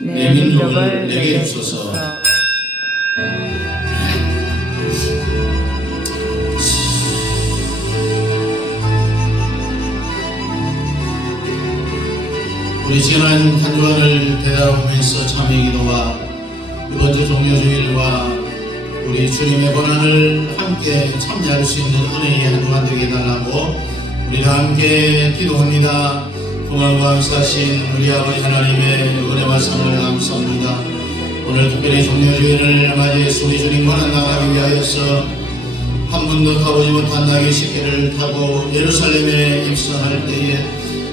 내 민족을 내게 주소서. 우리 지난 한 주간을 되돌아보면서 참회 기도와 이번 주 종료주일과 우리 주님의 고난을 함께 참여할 수 있는 은혜의 한 주간 되게 해달라고 우리가 함께 기도합니다. 공활과 감사하신 우리 아버지 하나님의 은혜 말씀을 감사합니다. 오늘 특별히 종료주일을 맞이해서 우리 주님 고난 나가기 위하여서 한 번도 가보지 못한 낙의 시계를 타고 예루살렘에 입성할 때에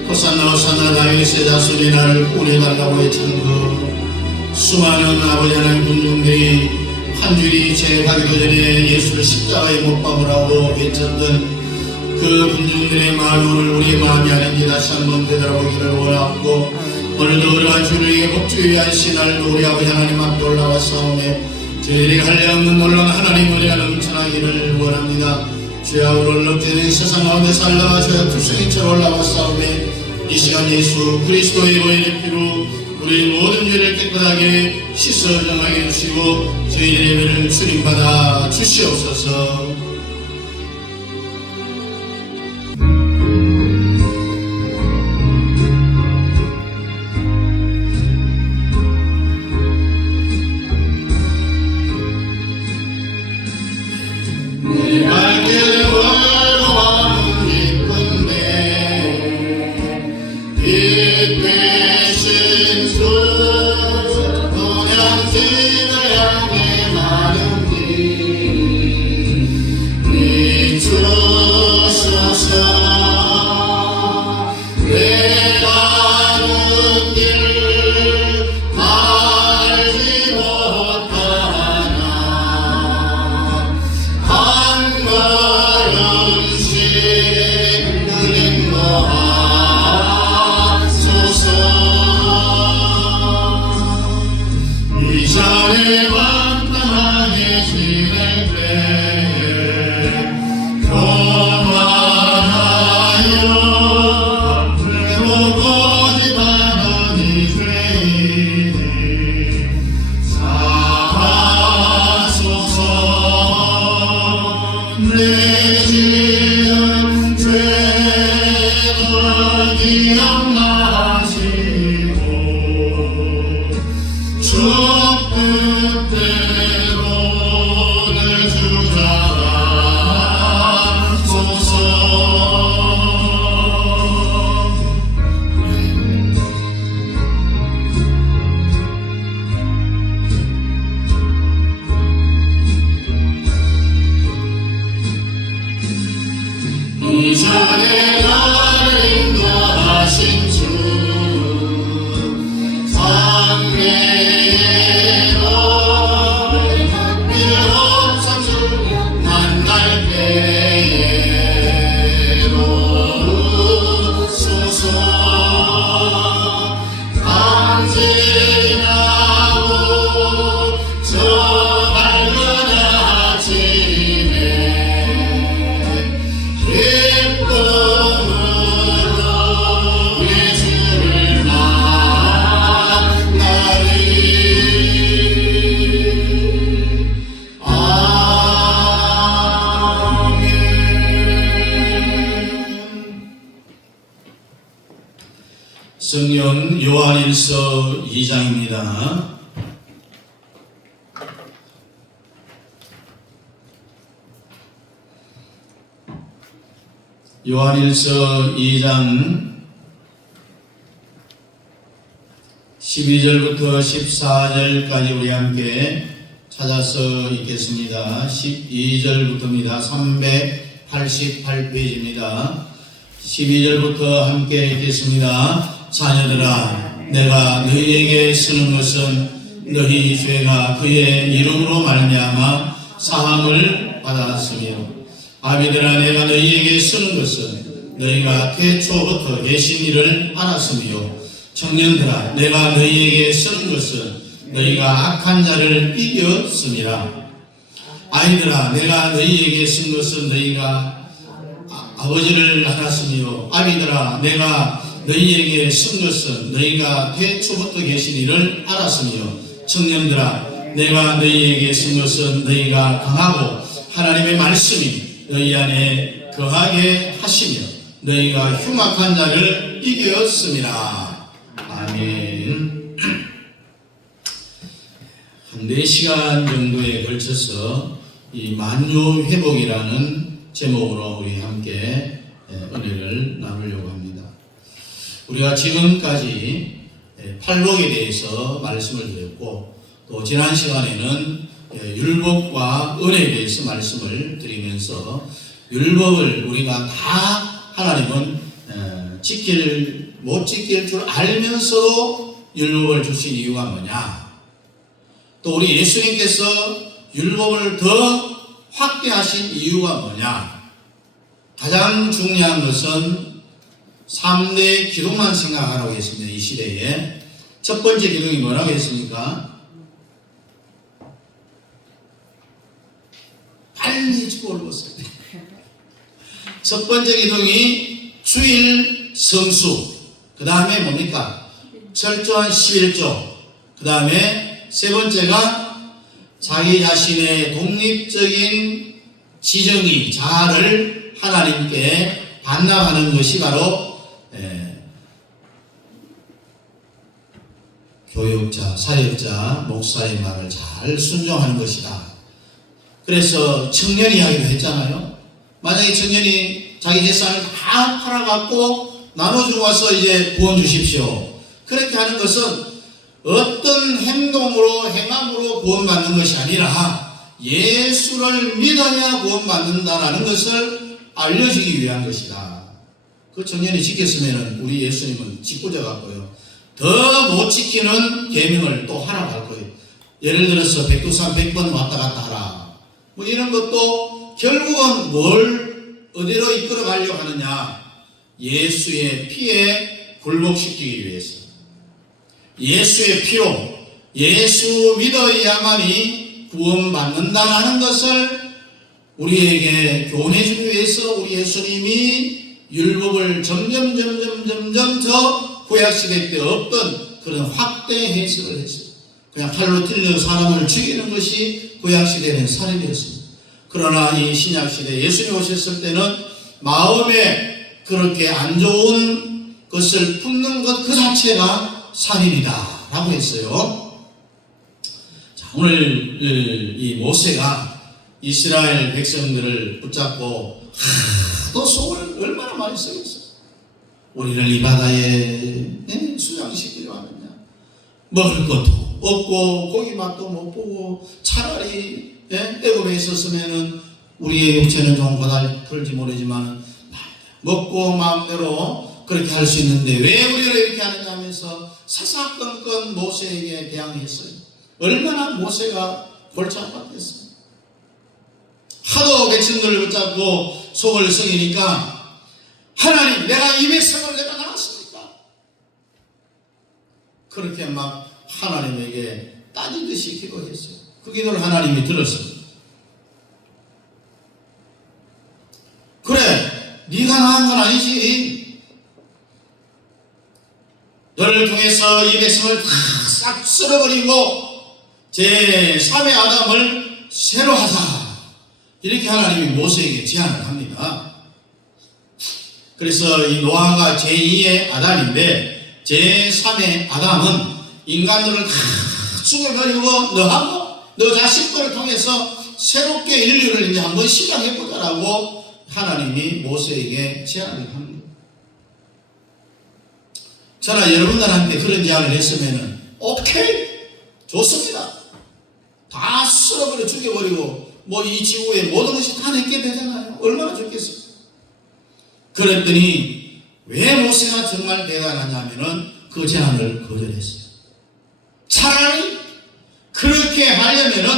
호산나 호산나 다윗의 자손이 나를 구원해달라고 외친 그 수많은 아버지 하나님 군중들이 한 줄이 채 가기도 전에 예수를 십자가에 못 박으라고 외쳤던 그 군중들의 마음이 오늘 우리의 마음이 아닌지 다시 한번 되돌아보기를 원하고 오늘도 어려운 주를 복주의 하신 날도 우리 아버지 하나님 앞에 올라와사오매 저희들이 할례 없는 놀라운 하나님 은혜가 넘쳐나기를 원합니다. 주야 우리를 넉죄된 세상 가운데 살라가셔야 투성이처럼 올라와사오매 이 시간 예수 그리스도의 보혈의 피로 우리 모든 죄를 깨끗하게 씻어 정하게 해주시고 저희들의 예배를 주님받아 주시옵소서. 이전에 나를 인도하신 주 장래로 일곱삼주 만날 때로 소서 강진하고 저 밝은 아침에 성경 요한일서 2장입니다. 요한일서 2장 12절부터 14절까지 우리 함께 찾아서 읽겠습니다. 12절부터입니다. 388페이지입니다. 12절부터 함께 읽겠습니다. 자녀들아, 내가 너희에게 쓰는 것은 너희 죄가 그의 이름으로 말미암아 사함을 받았으며, 아비들아, 내가 너희에게 쓰는 것은 너희가 태초부터 계신 일을 알았으며, 청년들아, 내가 너희에게 쓰는 것은 너희가 악한 자를 이겼음이라. 아이들아, 내가 너희에게 쓴 것은 너희가 아버지를 알았으며, 아비들아, 내가 너희에게 쓴 것은 너희가 태초부터 계신 이를 알았으며 청년들아 내가 너희에게 쓴 것은 너희가 강하고 하나님의 말씀이 너희 안에 거하게 하시며 너희가 흉악한 자를 이겼음이라. 아멘. 한 4시간 정도에 걸쳐서 이 만유 회복이라는 제목으로 우리 함께 은혜를 나누려고 합니다. 우리가 지금까지 팔복에 대해서 말씀을 드렸고 또 지난 시간에는 율법과 은혜에 대해서 말씀을 드리면서 율법을 우리가 다 하나님은 못 지킬 줄 알면서도 율법을 주신 이유가 뭐냐? 또 우리 예수님께서 율법을 더 확대하신 이유가 뭐냐? 가장 중요한 것은 3대 기둥만 생각하라고 했습니다. 이 시대에 첫 번째 기둥이 뭐라고 했습니까? 빨리 죽어올랐어요. 첫 번째 기둥이 주일 성수, 그 다음에 뭡니까? 철저한 11조, 그 다음에 세 번째가 자기 자신의 독립적인 지정의, 자아를 하나님께 반납하는 것이 바로 교육자, 사역자, 목사의 말을 잘 순종하는 것이다. 그래서 청년 이야기도 했잖아요. 만약에 청년이 자기 재산을 다 팔아갖고 나눠주고 와서 이제 구원 주십시오. 그렇게 하는 것은 어떤 행동으로, 행함으로 구원받는 것이 아니라 예수를 믿어야 구원받는다라는 것을 알려주기 위한 것이다. 그 청년이 지켰으면 우리 예수님은 짓궂어 갖고요. 더 못 지키는 계명을 또 하라고 할 거예요. 예를 들어서 백두산 100번 왔다 갔다 하라. 뭐 이런 것도 결국은 뭘 어디로 이끌어 가려고 하느냐? 예수의 피에 굴복시키기 위해서. 예수의 피로 예수 믿어야만이 구원받는다라는 것을 우리에게 교훈해주기 위해서 우리 예수님이 율법을 점점 더 구약시대 때 없던 그런 확대 해석을 했어요. 그냥 칼로 찔러 사람을 죽이는 것이 구약시대는 살인이었습니다. 그러나 이 신약시대 예수님 오셨을 때는 마음에 그렇게 안 좋은 것을 품는 것 그 자체가 살인이다 라고 했어요. 자, 오늘 이 모세가 이스라엘 백성들을 붙잡고 또 속을 얼마나 많이 썩였어. 우리를 이 바다에 수양시키려 하느냐. 먹을 것도 없고 고기 맛도 못 보고 차라리 애굽에 있었으면은 우리의 육체는 좀 고달플지 모르지만 먹고 마음대로 그렇게 할 수 있는데 왜 우리를 이렇게 하느냐 하면서 사사건건 모세에게 대항했어요. 얼마나 모세가 골치 아팠겠어요. 하도 백성들을 붙잡고 속을 썩이니까 하나님, 내가 이 백성을 내가 나갔습니까? 그렇게 막 하나님에게 따지듯이 기도했어요. 그 기도를 하나님이 들었습니다. 그래, 네가 나은 건 아니지. 너를 통해서 이 백성을 다 싹 쓸어버리고 제3의 아담을 새로 하자. 이렇게 하나님이 모세에게 제안을 합니다. 그래서 이 노아가 제2의 아담인데 제3의 아담은 인간들을 다 죽여버리고 너하고 너 자식들을 통해서 새롭게 인류를 이제 한번 시작해보자라고 하나님이 모세에게 제안을 합니다. 저나 여러분들한테 그런 제안을 했으면 오케이 좋습니다. 다 쓸어버려 죽여버리고 뭐 이 지구의 모든 것이 다 내게 되잖아요. 얼마나 좋겠어요. 그랬더니 왜 모세가 정말 대단하냐면은 그 제안을 거절했어요. 차라리 그렇게 하려면은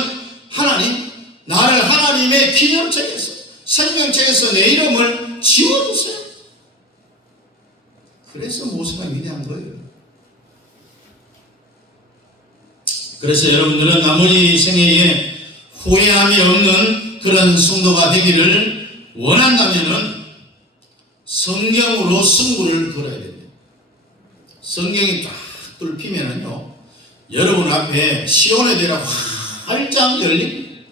하나님 나를 하나님의 기념책에서 생명책에서 내 이름을 지워주세요. 그래서 모세가 위대한 거예요. 그래서 여러분들은 나머지 생애에 후회함이 없는 그런 성도가 되기를 원한다면은 성경으로 승부를 걸어야 됩니다. 성경이 딱 뚫히면은요, 여러분 앞에 시온의 대가 활짝 열립니다.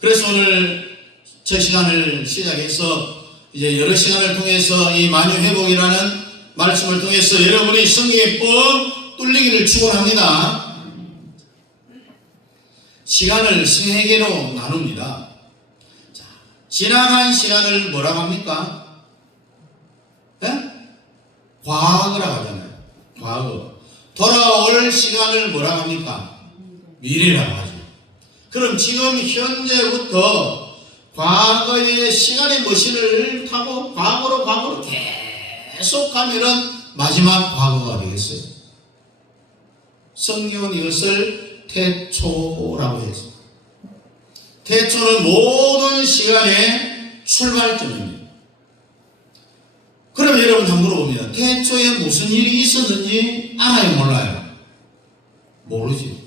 그래서 오늘 저 시간을 시작해서 이제 여러 시간을 통해서 이 만유회복이라는 말씀을 통해서 여러분이 성경에 뻥 뚫리기를 축원합니다. 시간을 세 개로 나눕니다. 자, 지나간 시간을 뭐라고 합니까? 네? 과거라고 하잖아요. 과거. 돌아올 시간을 뭐라고 합니까? 미래라고 하죠. 그럼 지금 현재부터 과거의 시간의 머신을 타고 과거로 계속 가면은 마지막 과거가 되겠어요. 성경은 이것을 태초라고 해서, 태초는 모든 시간의 출발점입니다. 그럼 여러분 한번 물어봅니다. 태초에 무슨 일이 있었는지 알아요, 몰라요? 모르지.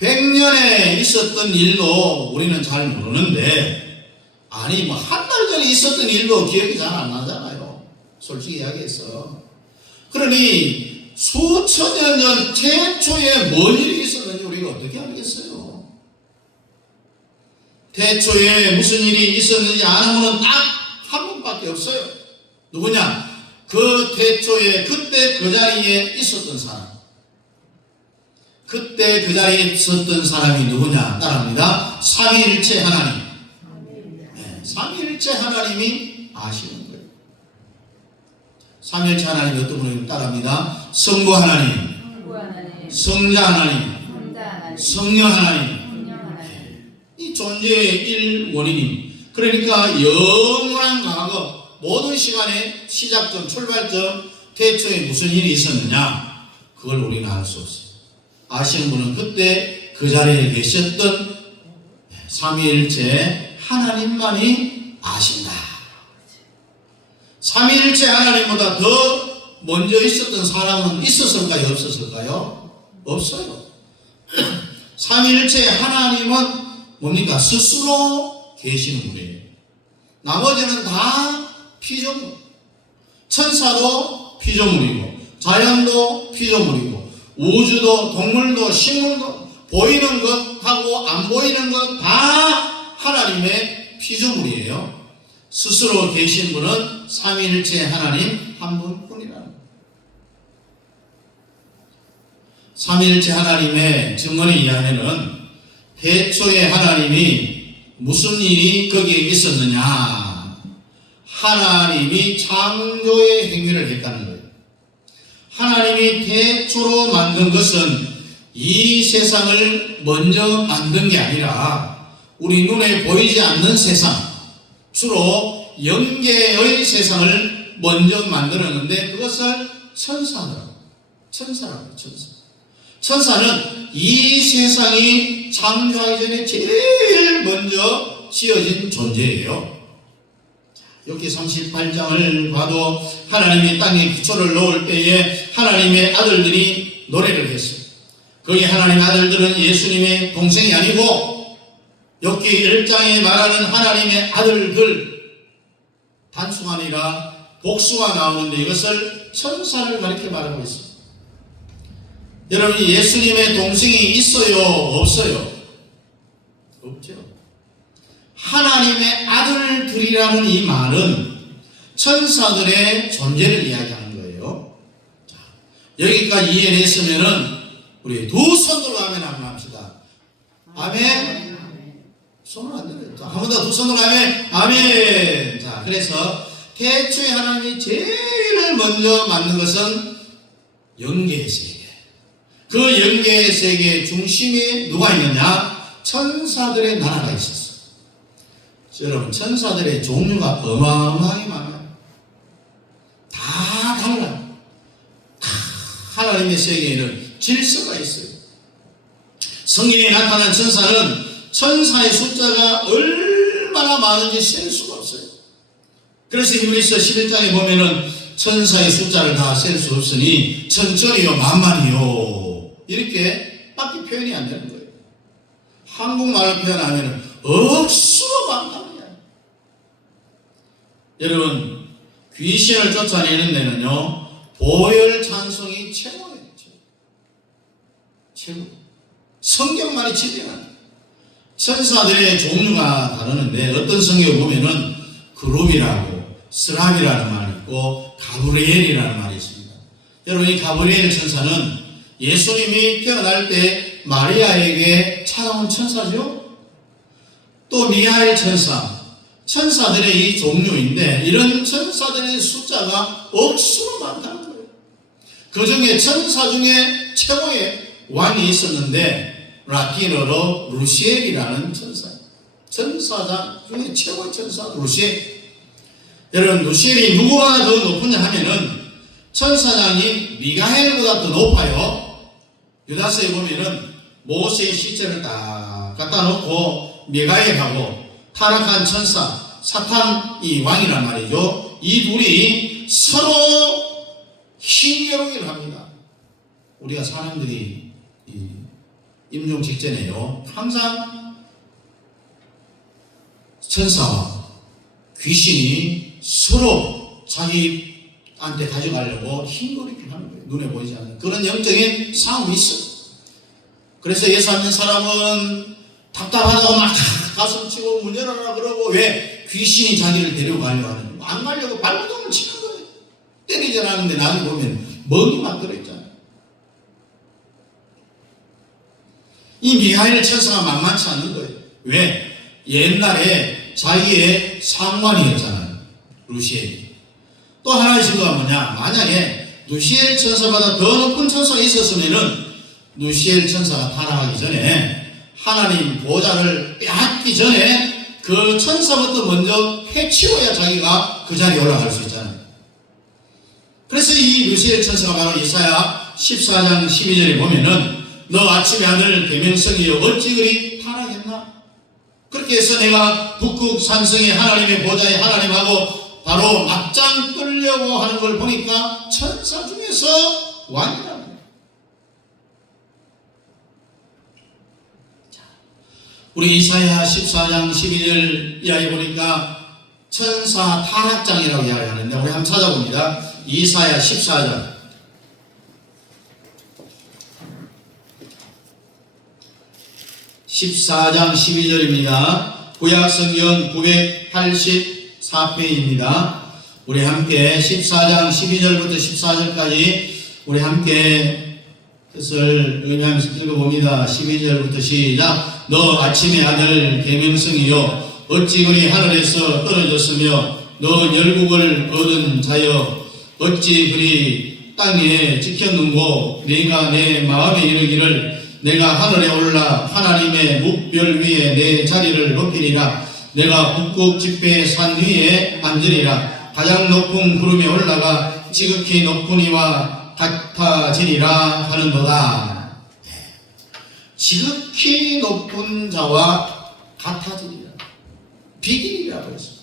100년에 있었던 일도 우리는 잘 모르는데, 아니 뭐 한 달 전에 있었던 일도 기억이 잘 안 나잖아요. 솔직히 이야기해서. 그러니 수천 년 전 태초에 뭔 일이 있었는지 우리가 어떻게 알겠어요? 태초에 무슨 일이 있었는지 아는 분은 딱 한 분밖에 없어요. 누구냐? 그 태초에 그때 그 자리에 있었던 사람. 그때 그 자리에 있었던 사람이 누구냐? 따라합니다. 삼위일체 하나님. 네, 삼위일체 하나님이 아시는 거예요. 삼위일체 하나님이 어떤 분이 따라합니다. 성부 하나님, 성자 하나님, 성령 하나님. 네, 이 존재의 일원인입니다. 그러니까 영원한 과거, 모든 시간의 시작점, 출발점, 태초에 무슨 일이 있었느냐, 그걸 우리는 알 수 없어요. 아시는 분은 그때 그 자리에 계셨던 삼위일체 하나님만이 아신다. 삼위일체 하나님보다 더 먼저 있었던 사람은 있었을까요? 없었을까요? 없어요. 삼위일체 하나님은 뭡니까? 스스로 계시는 분이에요. 나머지는 다 피조물. 천사도 피조물이고, 자연도 피조물이고, 우주도, 동물도, 식물도, 보이는 것하고 안 보이는 것 다 하나님의 피조물이에요. 스스로 계신 분은 삼위일체 하나님 한 분뿐이라는 거예요. 삼위일체 하나님의 증언에 의하면은 태초에 하나님이 무슨 일이 거기에 있었느냐? 하나님이 창조의 행위를 했다는 거예요. 하나님이 태초로 만든 것은 이 세상을 먼저 만든 게 아니라 우리 눈에 보이지 않는 세상, 주로 영계의 세상을 먼저 만들었는데 그것을 천사라고 천사. 천사는 이 세상이 창조하기 전에 제일 먼저 지어진 존재예요. 여기 38장을 봐도 하나님이 땅에 기초를 놓을 때에 하나님의 아들들이 노래를 했어요. 거기 하나님의 아들들은 예수님의 동생이 아니고 여기 1장에 말하는 하나님의 아들들, 단수가 아니라 복수가 나오는데 이것을 천사를 가리켜 말하고 있습니다. 여러분, 예수님의 동생이 있어요? 없어요? 없죠. 하나님의 아들들이라는 이 말은 천사들의 존재를 이야기하는 거예요. 자, 여기까지 이해했으면은 우리 두 손으로 아멘 한번 합시다. 아멘. 손을 안 들어요. 한 번 더 두 손으로 아멘. 아멘. 자, 그래서 태초에 하나님이 제일 먼저 만든 것은 영계의 세계. 그 영계의 세계의 중심에 누가 있느냐? 천사들의 나라가 있었어요. 여러분, 천사들의 종류가 어마어마하게 많아요. 다 달라요. 하나님의 세계에는 질서가 있어요. 성경에 나타난 천사는 천사의 숫자가 얼마나 많은지 셀 수가 없어요. 그래서 히브리서 11장에 보면은 천사의 숫자를 다 셀 수 없으니 천천히요 만만히요 이렇게 밖에 표현이 안 되는 거예요. 한국말로 표현하면 억수로 많답니다. 여러분, 귀신을 쫓아내는 데는요 보혈 찬송이 최고예요. 최고. 성경만이 지배하는 천사들의 종류가 다르는데 어떤 성경을 보면은 그룹이라고 스랍이라는 말이 있고 가브리엘이라는 말이 있습니다. 여러분, 이 가브리엘 천사는 예수님이 태어날 때 마리아에게 찾아온 천사죠. 또 미하엘 천사, 천사들의 이 종류인데 이런 천사들의 숫자가 억수로 많다는 거예요. 그 중에 천사 중에 최고의 왕이 있었는데 라틴어로 루시엘이라는 천사예요. 천사장 중에 최고의 천사 루시엘. 여러분, 루시엘이 누구보다 더 높으냐 하면은 천사장이 미가엘보다 더 높아요. 유다서에 보면은 모세의 시체를 딱 갖다 놓고 미가엘하고 타락한 천사 사탄 이 왕이란 말이죠. 이 둘이 서로 힘겨루기를 합니다. 우리가 사람들이 임종 직전에요, 항상 천사와 귀신이 서로 자기한테 가져가려고 힘겨루기를 하는 거예요. 눈에 보이지 않는 그런 영적인 싸움이 있어요. 그래서 예수 안 믿는 사람은 답답하다고 막 가슴 치고 문 열어라 그러고, 왜? 귀신이 자기를 데려가려고 하는 거예요. 안 가려고 발버둥을 치는 거예요. 때리지 않았는데 나중에 보면 멍이만 들어있잖아요. 이 미하엘 천사가 만만치 않는 거예요. 왜? 옛날에 자기의 상관이었잖아요, 루시엘이. 또 하나의 증거가 뭐냐? 만약에 루시엘 천사보다 더 높은 천사가 있었으면은 루시엘 천사가 타락하기 전에 하나님 보좌를 빼앗기 전에 그 천사부터 먼저 해치워야 자기가 그 자리에 올라갈 수 있잖아요. 그래서 이 루시엘 천사가 바로 이사야 14장 12절에 보면은 너 아침의 아들 계명성이여 어찌 그리 타락했나? 그렇게 해서 내가 북극 산성의 하나님의 보좌의 하나님하고 바로 맞짱 뜨려고 하는 걸 보니까 천사 중에서 왕이라는 거예요. 우리 이사야 14장 12절 이하에 보니까 천사 타락장이라고 이야기하는데 우리 한번 찾아봅니다. 이사야 14장 12절입니다. 구약성경 984페이지입니다. 우리 함께 14장 12절부터 14절까지 우리 함께 뜻을 의미하면서 읽어봅니다. 12절부터 시작. 너 아침의 아들 계명성이여 어찌 그리 하늘에서 떨어졌으며 너 열국을 얻은 자여 어찌 그리 땅에 지켰는고 네가 내 마음에 이르기를 내가 하늘에 올라 하나님의 묵별 위에 내 자리를 높이리라. 내가 북극 지폐 산 위에 앉으리라. 가장 높은 구름에 올라가 지극히 높은 이와 같아지리라 하는도다. 지극히 높은 자와 같아지리라. 비길이라고 했습니다.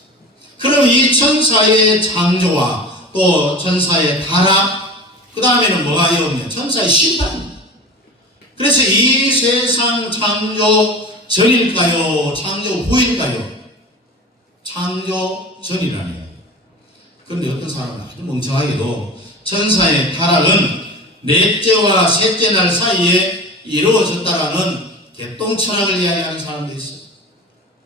그럼 이 천사의 창조와 또 천사의 타락, 그 다음에는 뭐가 있냐? 천사의 심판입니다. 그래서 이 세상 창조 전일까요? 창조 후일까요? 창조 전이라네요. 그런데 어떤 사람은 아주 멍청하게도 천사의 타락은 넷째와 셋째 날 사이에 이루어졌다라는 개똥철학을 이야기하는 사람도 있어요.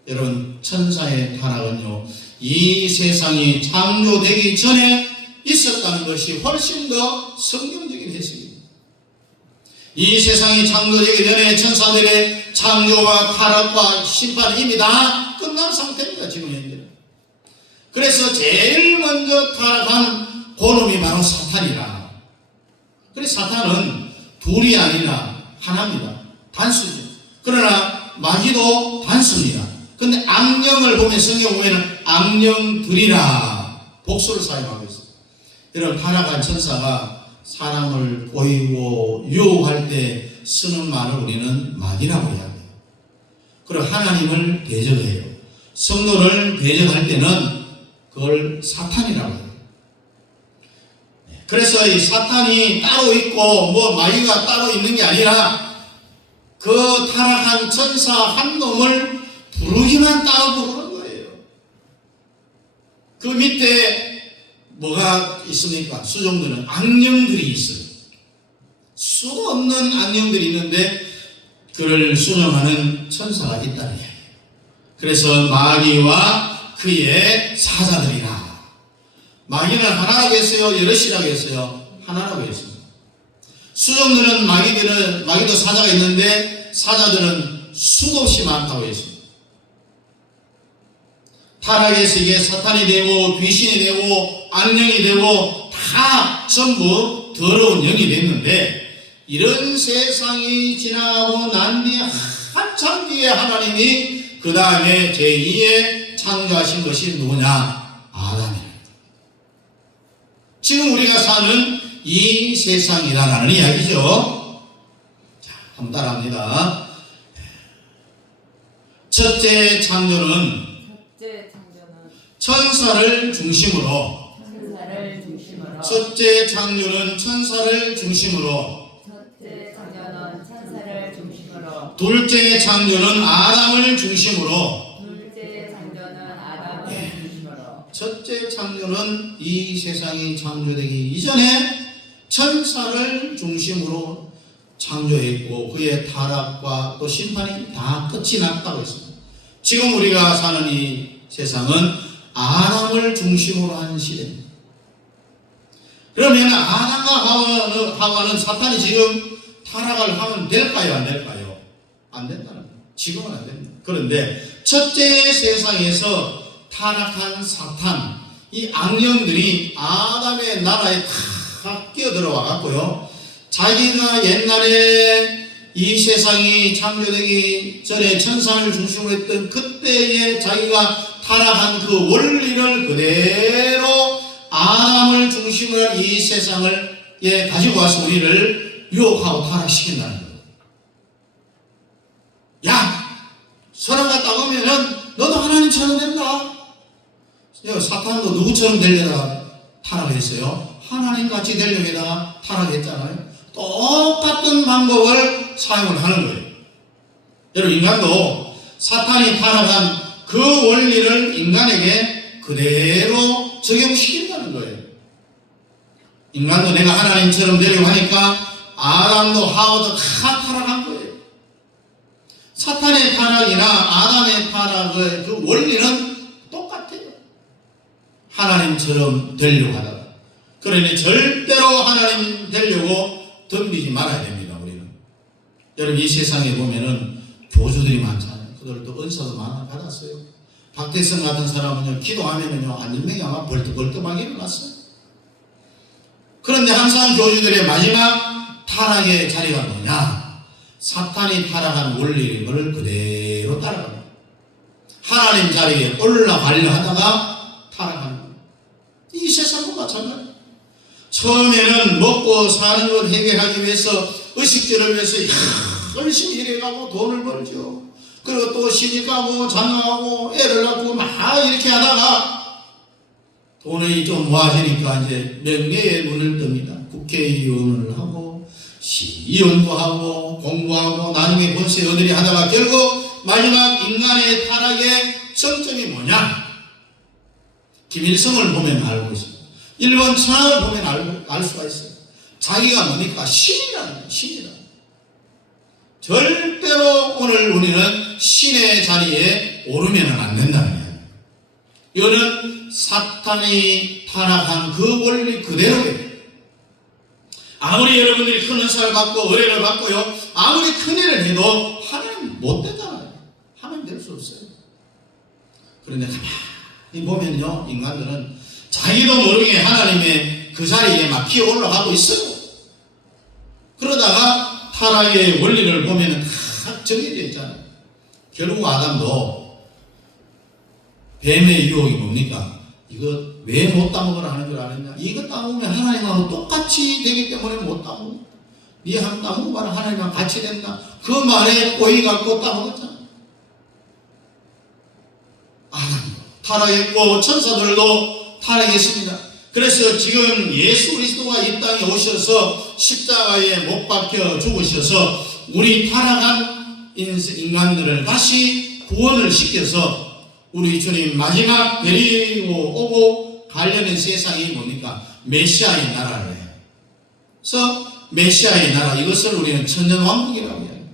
여러분, 천사의 타락은요, 이 세상이 창조되기 전에 있었다는 것이 훨씬 더 성경적인 해석입니다. 이 세상이 창조되기 전에 천사들의 창조와 타락과 심판이 이미 다 끝난 상태입니다. 지금 현재는. 그래서 제일 먼저 타락한 그놈이 바로 사탄이라. 그래서 사탄은 둘이 아니라 하나입니다. 단수죠. 그러나 마귀도 단수입니다. 근데 악령을 보면 성경 보면 악령들이라 복수를 사용하고 있어요. 여러분, 타락한 천사가 사람을 보이고 유혹할 때 쓰는 말을 우리는 마귀라고 이야기해요. 그리고 하나님을 대적해요. 성도를 대적할 때는 그걸 사탄이라고 해요. 그래서 이 사탄이 따로 있고 뭐 마귀가 따로 있는 게 아니라 그 타락한 천사 한 놈을 부르기만 따로 부르는 거예요. 그 밑에 뭐가 있습니까? 수종들은 악령들이 있어요. 수도 없는 악령들이 있는데 그를 수종하는 천사가 있다는 이야기예요. 그래서 마귀와 그의 사자들이라. 마귀는 하나라고 했어요? 여럿이라고 했어요? 하나라고 했습니다. 수종들은 마귀도 사자가 있는데 사자들은 수도 없이 많다고 했습니다. 타락의 세계에 사탄이 되고 귀신이 되고 악령이 되고 다 전부 더러운 영이 됐는데 이런 세상이 지나고 난 뒤에 한참 뒤에 하나님이 그 다음에 제2의 창조하신 것이 누구냐? 아담이에요. 지금 우리가 사는 이 세상이라는 이야기죠. 자, 한번 따라합니다. 첫째 창조는 천사를 중심으로. 첫째 창조는 천사를 중심으로. 둘째 창조는 아담을 중심으로. 첫째 창조는 이 세상이 창조되기 이전에 천사를 중심으로 창조했고 그의 타락과 또 심판이 다 끝이 났다고 했습니다. 지금 우리가 사는 이 세상은 아담을 중심으로 한 시대입니다. 그러면 아담과 하와는 사탄이 지금 타락을 하면 될까요? 안 될까요? 안 된다는 거예요. 지금은 안 됩니다. 그런데 첫째 세상에서 타락한 사탄, 이 악령들이 아담의 나라에 다 끼어들어와 갖고요. 자기가 옛날에 이 세상이 창조되기 전에 천사를 중심으로 했던 그때에 자기가 타락한 그 원리를 그대로 아담을 중심으로 한 이 세상을 가지고 와서 우리를 유혹하고 타락시킨다는 거예요. 야! 사람 갔다 오면은 너도 하나님처럼 된다. 사탄도 누구처럼 되려다가 타락했어요? 하나님같이 되려다가 타락했잖아요. 똑같은 방법을 사용을 하는 거예요. 여러분, 인간도 사탄이 타락한 그 원리를 인간에게 그대로 적용시킨다는 거예요. 인간도 내가 하나님처럼 되려고 하니까 아담도 하와도 다 타락한 거예요. 사탄의 타락이나 아담의 타락의 그 원리는 똑같아요. 하나님처럼 되려고 하다가. 그러니 절대로 하나님 되려고 덤비지 말아야 됩니다. 우리는. 여러분, 이 세상에 보면은 교주들이 많잖아요. 그들도 은사도 많아 받았어요. 박대성 같은 사람은요, 기도하면은요, 안전명이 아마 벌떡벌떡하게 일어났어요. 그런데 항상 교주들의 마지막 타락의 자리가 뭐냐? 사탄이 타락한 원리를 그대로 따라갑니다. 하나님 자리에 올라가려 하다가 타락하는 거예요. 이 세상도 마찬가지예요. 처음에는 먹고 사는 걸 해결하기 위해서 의식주를 위해서 열심히 일해가고 돈을 벌죠. 그리고 또 시집가고 장가가고 애를 낳고 막 이렇게 하다가 돈이 좀 모아지니까 이제 명예의 문을 뜹니다. 국회의원을 하고 시의원도 하고 공부하고 나중에 본세 얻으리 하다가 결국 마지막 인간의 타락의 정점이 뭐냐? 김일성을 보면 알고 있습니다. 일본 천황을 보면 알 수가 있어요. 자기가 뭡니까? 신이라는 거예요. 신이라는 거예요. 절대로 오늘 우리는 신의 자리에 오르면 안 된다는 거예요. 이거는 사탄이 타락한 그 원리 그대로예요. 아무리 여러분들이 큰 은사를 받고 의뢰를 받고요, 아무리 큰 일을 해도 하나님 못 되잖아요. 하나님 될 수 없어요. 그런데 가만히 보면요, 인간들은 자기도 모르게 하나님의 그 자리에 막 기어 올라가고 있어요. 그러다가 타락의 원리를 보면 다 정해져 있잖아요. 결국 아담도 뱀의 유혹이 뭡니까? 이거 왜 못 따먹으라 하는 줄 아느냐? 이거 따먹으면 하나님하고 똑같이 되기 때문에 못 따먹어. 니 한번 따먹어봐라. 하나님하고 같이 된다. 그 말에 꼬이갖고 따먹었잖아. 아담도 타락했고 천사들도 타락했습니다. 그래서 지금 예수 그리스도가 이 땅에 오셔서 십자가에 못 박혀 죽으셔서 우리 타락한 인간들을 다시 구원을 시켜서 우리 주님 마지막 데리고 오고 관련된 세상이 뭡니까? 메시아의 나라를 해요. 그래서 메시아의 나라, 이것을 우리는 천년왕국이라고 해요.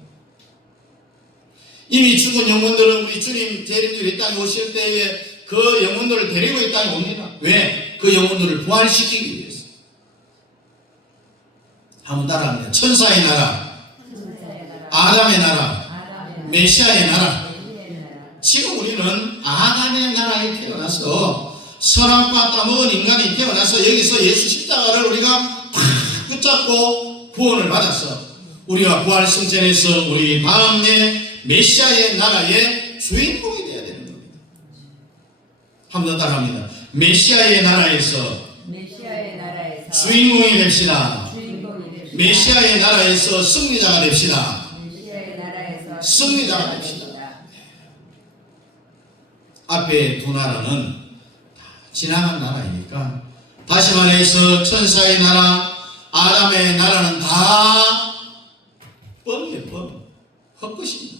이미 죽은 영혼들은 우리 주님 재림주일 이 땅에 오실 때에 그 영혼들을 데리고 이 땅에 옵니다. 왜? 그 영혼들을 부활시키기 위해서. 한번 따라합니다. 천사의 나라, 아담의 나라, 메시아의 나라. 지금 우리는 아담의 나라에 태어나서 선악과 따먹은 인간이 태어나서 여기서 예수 십자가를 우리가 팍 붙잡고 구원을 받았어. 우리가 부활승천에서 우리 다음에 메시아의 나라의 주인공이 되어야 되는 겁니다. 한 번 더 따라합니다. 메시아의 나라에서 주인공이 됩시다. 메시아의 나라에서 승리자가 됩시다. 승리자가 됩시다. 앞에 두 나라는 다 지나간 나라이니까, 다시 말해서 천사의 나라, 아담의 나라는 다 뻥이에요. 뻥. 헛것입니다.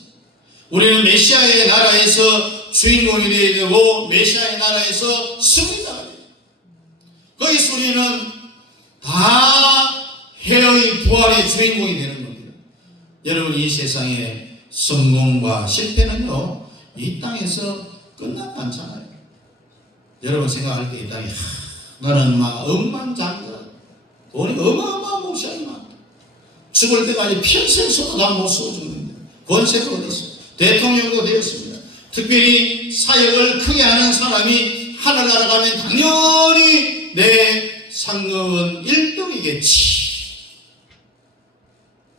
우리는 메시아의 나라에서 주인공이 되어야 되고 메시아의 나라에서 승리자가 돼요. 거기서 우리는 다 해의 부활의 주인공이 되는 겁니다. 여러분, 이 세상의 성공과 실패는요, 이 땅에서 끝나지 않잖아요. 여러분 생각할 때 이 땅에 나는 막 억만장자, 돈이 어마어마무시하게 많다. 죽을 때까지 평생 써도 다 못 쓰고 죽는데 권세가 어디 있어? 대통령도 되었습니다. 특별히 사역을 크게 하는 사람이 하늘나라 가면 당연히 내 상금은 1등이겠지.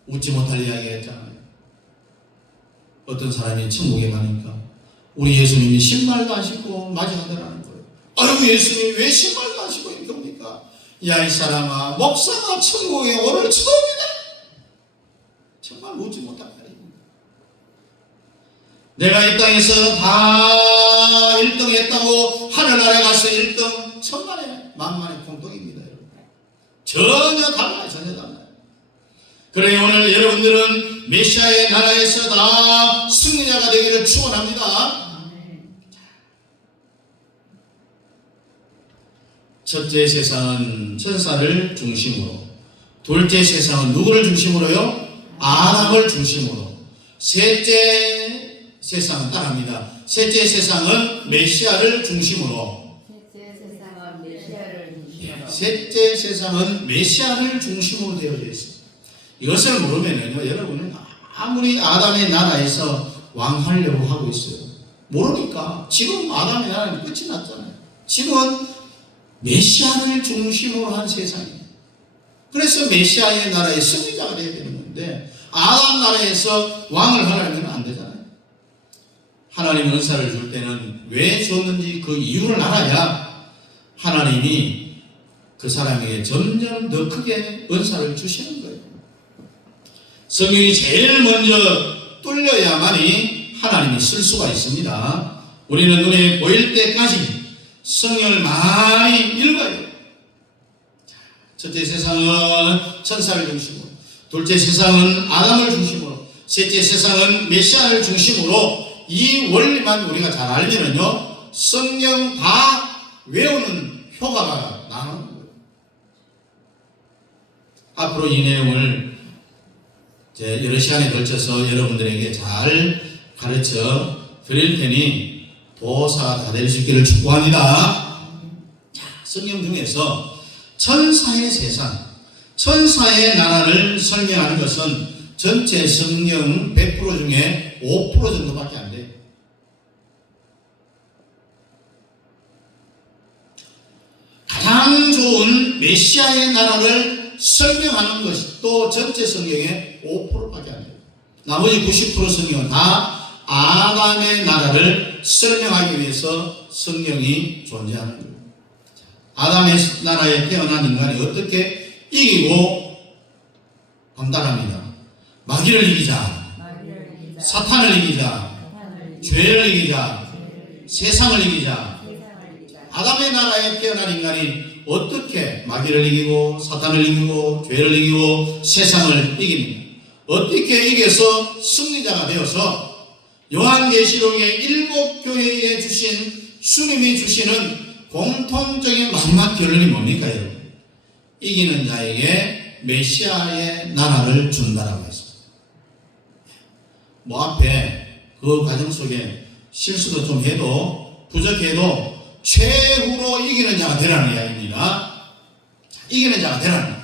웃지 못할 이야기 했잖아요. 어떤 사람이 천국에 가니까 우리 예수님이 신발도 안 신고 맞이하더라는 거예요. 아이고, 예수님 왜 신발도 안 신고 있는 겁니까? 야, 이 사람아, 목사가 천국에 오늘 처음이다. 정말 웃지 못할 말입니다. 내가 이 땅에서 다 1등 했다고 하늘나라에 가서 1등 천만에 만만의 공덕입니다. 여러분. 전혀 달라요. 전혀 달라요. 그래, 오늘 여러분들은 메시아의 나라에서 다 승리자가 되기를 축원합니다. 첫째 세상은 천사를 중심으로, 둘째 세상은 누구를 중심으로요? 아담을 중심으로. 셋째 세상은 따라합니다. 셋째 세상은 메시아를 중심으로. 셋째 세상은 메시아를 중심으로 되어져 있습니다. 이것을 모르면요, 여러분은 아무리 아담의 나라에서 왕하려고 하고 있어요. 모르니까. 지금 아담의 나라는 끝이 났잖아요. 지금은 메시아를 중심으로 한 세상이에요. 그래서 메시아의 나라의 승리자가 되어야 되는 건데, 아담 나라에서 왕을 하려면 안 되잖아요. 하나님 은사를 줄 때는 왜 줬는지 그 이유를 알아야 하나님이 그 사람에게 점점 더 크게 은사를 주시는 거예요. 성경이 제일 먼저 뚫려야만이 하나님이 쓸 수가 있습니다. 우리는 눈에 보일 때까지 성경을 많이 읽어요. 첫째 세상은 천사를 중심으로, 둘째 세상은 아담을 중심으로, 셋째 세상은 메시아를 중심으로, 이 원리만 우리가 잘 알면은요, 성경 다 외우는 효과가 나는 거예요. 앞으로 이 내용을 여러 시간에 걸쳐서 여러분들에게 잘 가르쳐 드릴 테니 도사가 다 될 수 있기를 축복합니다. 자, 성경 중에서 천사의 세상, 천사의 나라를 설명하는 것은 전체 성경 100% 중에 5% 정도밖에 안 돼요. 가장 좋은 메시아의 나라를 설명하는 것이 또 전체 성경의 5%밖에 안 돼요. 나머지 90% 성경은 다 아담의 나라를 설명하기 위해서 성경이 존재하는 거예요. 아담의 나라에 태어난 인간이 어떻게 이기고 방단합니다. 마귀를 이기자, 사탄을 이기자, 죄를 이기자, 세상을 이기자. 아담의 나라에 태어난 인간이 어떻게 마귀를 이기고 사탄을 이기고 죄를 이기고 세상을 이깁니까? 어떻게 이겨서 승리자가 되어서 요한계시록의 7 교회에 주신 주님이 주시는 공통적인 마지막 결론이 뭡니까, 여러분? 이기는 자에게 메시아의 나라를 준다라고 했습니다. 뭐 앞에 그 과정 속에 실수도 좀 해도 부족해도 최후로 이기는 자가 되라는 이야기입니다. 이기는 자가 되라는,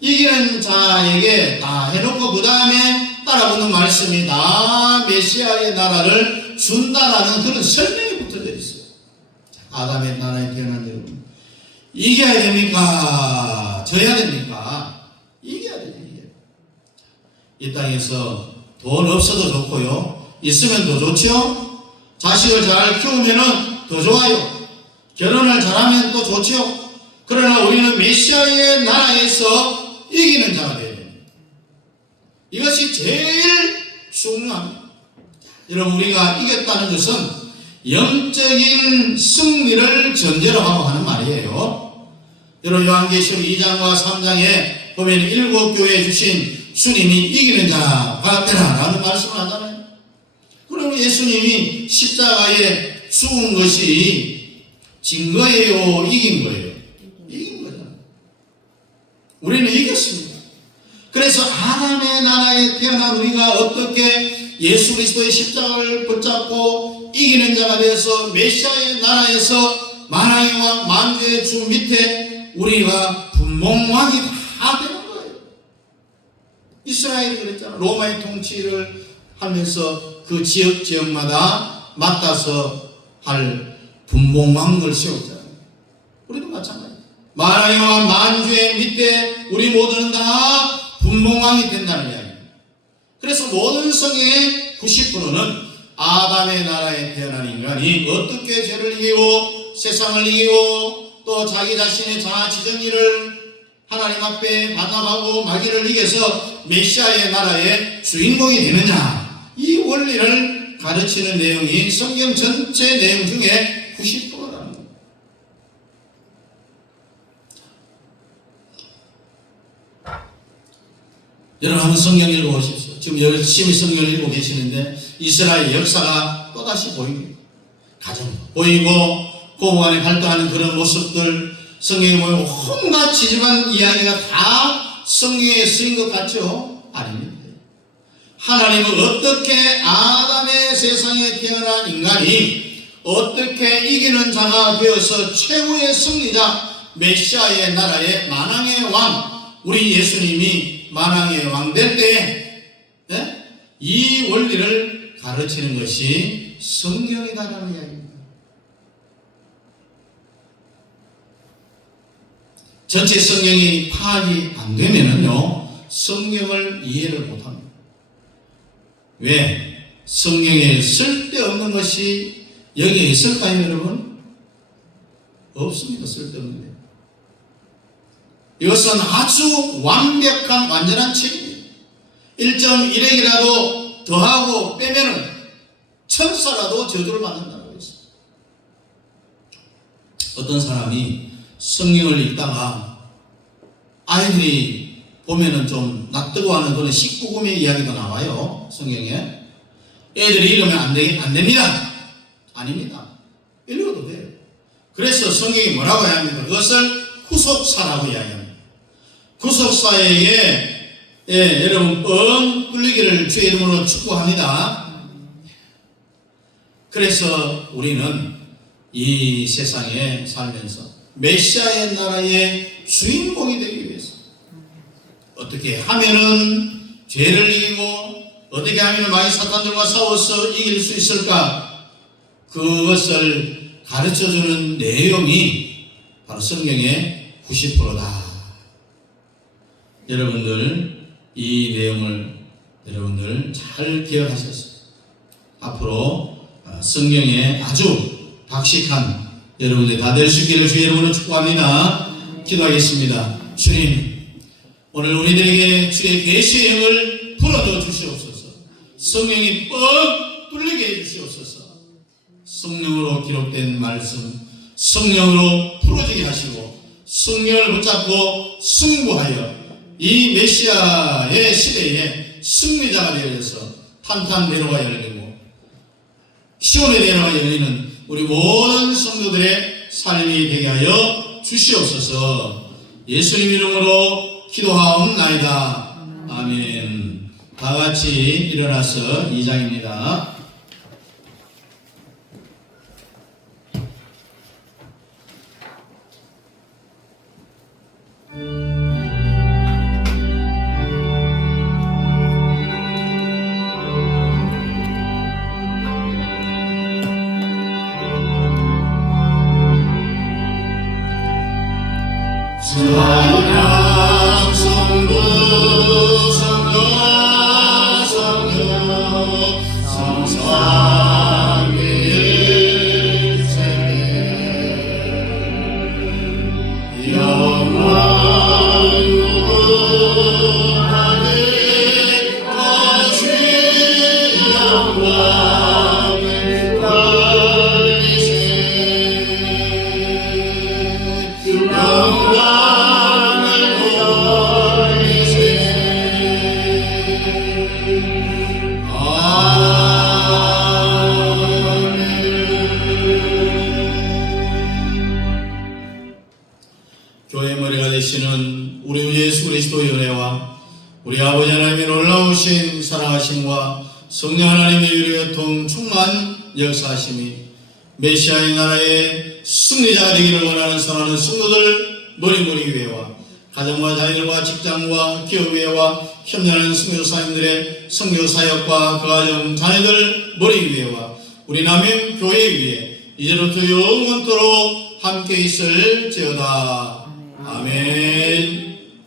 이기는 자에게 다 해놓고 그 다음에 따라붙는 말씀이 다 메시아의 나라를 준다라는 그런 설명이 붙어져 있어요. 아담의 나라에 태어난 여러분, 이겨야 됩니까? 져야 됩니까? 이겨야 돼요. 이 땅에서 돈 없어도 좋고요, 있으면 더 좋죠. 자식을 잘 키우면은 더 좋아요. 결혼을 잘하면 또 좋죠. 그러나 우리는 메시아의 나라에서 이기는 자가 되어야 됩니다. 이것이 제일 중요합니다. 여러분, 우리가 이겼다는 것은 영적인 승리를 전제로 하고 하는 말이에요. 여러분, 요한계시록 2장과 3장에 보면 7교회에 주신 주님이 이기는 자가 되라라는 말씀을 하잖아요. 그러면 예수님이 십자가에 죽은 것이 진 거예요, 이긴 거예요? 이긴 거잖아요. 우리는 이겼습니다. 그래서 아담의 나라에 태어난 우리가 어떻게 예수 그리스도의 십자가를 붙잡고 이기는 자가 되어서 메시아의 나라에서 만왕의 왕 만주의 주 밑에 우리가 분봉왕이 다 되는 거예요. 이스라엘이 그랬잖아. 로마의 통치를 하면서 그 지역마다 맡아서 할 분봉왕을 세웠잖아요. 우리도 마찬가지예요. 만왕의 왕 만주의 밑에 우리 모두는 다 분봉왕이 된다는 이야기입니다. 그래서 모든 성경의 90%는 아담의 나라에 태어난 인간이 어떻게 죄를 이기고 세상을 이기고 또 자기 자신의 자아지정의를 하나님 앞에 반납하고 마귀를 이겨서 메시아의 나라의 주인공이 되느냐, 이 원리를 가르치는 내용이 성경 전체 내용 중에 90%라는 겁니다. 여러분, 한번 성경 읽어보십시오. 지금 열심히 성경을 읽고 계시는데 이스라엘 역사가 또다시 보입니다. 가정 보이고 고국 안에 활동하는 그런 모습들 성경에 보면 온갖 지지만 이야기가 다 성경에 쓰인 것 같죠? 아닙니다. 하나님은 어떻게 아담의 세상에 태어난 인간이 어떻게 이기는 자가 되어서 최후의 승리자 메시아의 나라의 만왕의 왕, 우리 예수님이 만왕의 왕 될 때에 이 원리를 가르치는 것이 성경이다라는 이야기입니다. 전체 성경이 파악이 안 되면은요, 성경을 이해를 못합니다. 왜? 성경에 쓸데없는 것이 여기에 있을까요, 여러분? 없습니다. 쓸데없는 게. 이것은 아주 완벽한 완전한 책입니다. 1.1핵이라도 더하고 빼면은 천사라도 저주를 받는다고 했습니다. 어떤 사람이 성경을 읽다가 아이들이 보면은 좀 낯뜨거워하는 그런 19금의 이야기도 나와요. 성경에. 애들이 읽으면 안 됩니다. 아닙니다. 읽어도 돼요. 그래서 성경이 뭐라고 해야 합니까? 그것을 후속사라고 이야기합니다. 후속사에게 여러분 뻥 뚫리기를 주의 이름으로 축복합니다. 그래서 우리는 이 세상에 살면서 메시아의 나라의 주인공이 되기 위해서 어떻게 하면은 죄를 이기고 어떻게 하면 마귀 사탄들과 싸워서 이길 수 있을까, 그것을 가르쳐주는 내용이 바로 성경의 90%다. 여러분들 이 내용을 여러분들 잘 기억하셨어요. 앞으로 성경에 아주 박식한 여러분들 다 될 수 있기를 주의 이름으로 축복합니다. 기도하겠습니다. 주님, 오늘 우리들에게 주의 계시의 영을 풀어줘 주시옵소서. 성령이 뻥 뚫리게 해주시옵소서. 성령으로 기록된 말씀 성령으로 풀어지게 하시고 성령을 붙잡고 승부하여 이 메시아의 시대에 승리자가 되어서 탄탄대로가 열리고 시온의 대로가 열리는 우리 모든 성도들의 삶이 되게 하여 주시옵소서. 예수님 이름으로 기도하옵나이다. 아멘. 다 같이 일어나서 2장입니다. 찬양 성부 성령 성령 성삼위일체에 영광 무궁하게 거시 영광을 돌리세 교회 머리가 되시는 우리 주 예수 그리스도의 은혜와 우리 아버지 하나님의 놀라우신 사랑하심과 성령 하나님의 유리교통 충만 역사하심이 메시아의 나라의 승리자가 되기를 원하는 사랑하는 성도들 머리 교회와 가정과 자녀들과 직장과 기업회와 협력하는 선교사님들의 선교사역과 그 가정 자녀들 머리 교회와 우리 남인 교회 위에 이제부터 영원토록 함께 있을지어다. 아멘.